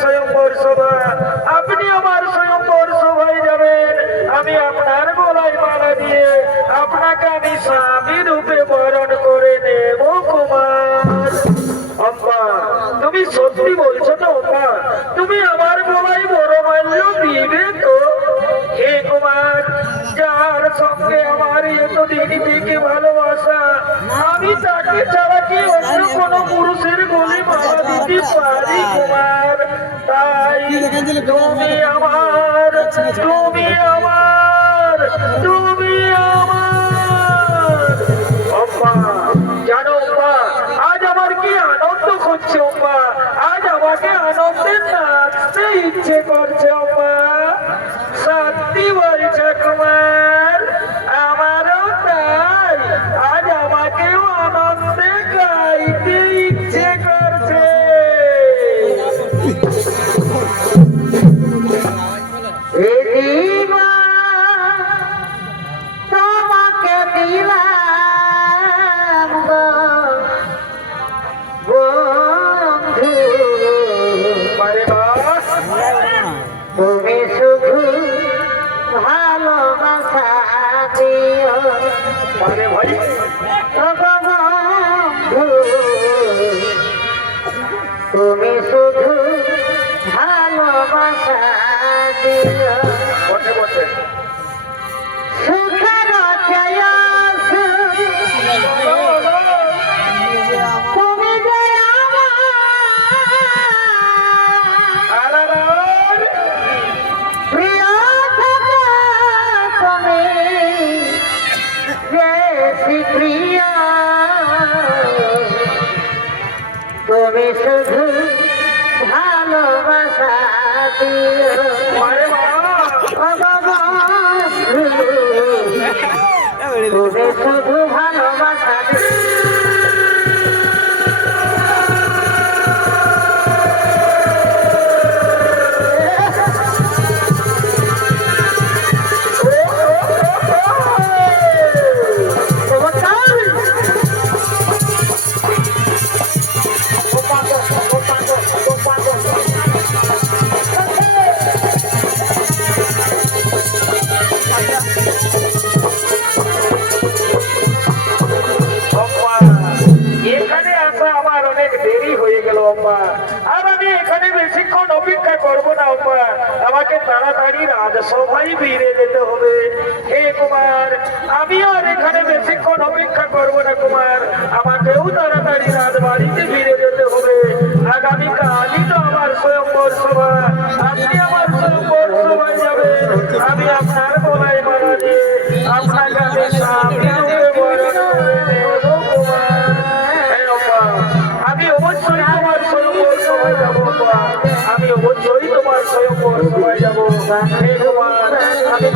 স্বয়ংবর সভা, আপনি আমার স্বয়ংবর সভায় যাবেন। আমি আপনার গলায় মালা দিয়ে আপনাকে আমি স্বামী রূপে বরণ করে নেব কুমার। অম্বা, তুমি সত্যি বলছো তো অম্বা? তুমি আমার গলায় বড় মাল্য দিবে তো? হে কুমার, যার সঙ্গে আমার এতদিন থেকে ভালোবাসা, আমি তাকে ছাড়া কি অন্য কোনো পুরুষের গলে মালা দিতে পারি কুমার? তাই তুমি আমার, তুমি আমার, তুমি আমার। অম্বা, জানো অম্বা, আজ আমার কি আনন্দ হচ্ছে অম্বা, আজ আমাকে আনন্দে নাচতে ইচ্ছে করছে অম্বা। সত্যি বলছে কুমার, আমারও তাই, আজ আমাকেও আনন্দে গাইতে ইচ্ছে করছে। তোমাকে দিলাম গো বন্ধু, তুমি শুধু ভালোবাসা দিও ও গো বন্ধু, তুমি শুধু ভালোবাসা দিও। সুখের তুমি যে আমার প্রিয় থাকে, তুমি বেশি প্রিয়, তুমি শুধু ভালোবাসা দিও ও বাবা, তুমি শুধু ভালোবাসা দিও। এখানে আসা আমার অনেক দেরি হয়ে গেল অম্মা, আর আমি এখানে বেশিক্ষণ অপেক্ষা করবো না অম্মা, আমাকে তাড়াতাড়ি রাজসভায় ফিরে যেতে হবে। হে কুমার, আমি আর এখানে বেশিক্ষণ অপেক্ষা করবো না কুমার, আমাকেও তাড়াতাড়ি রাজবাড়িতে ফিরে যেতে হবে। আগামী কালই তো আমার স্বয়ংবর সভা, আপনি আমার স্বয়ংবর সভায় যাবেন। আমি আপনার গলায় মালা দিয়ে আপনাকে আমি স্বামী রূপে বরণ করে নেব কুমার। আমি অবশ্যই তোমার স্বয়ংবর সভায় যাবো, আমি অবশ্যই তোমার স্বয়ংবর সভায় যাবো। হে কুমার, আমি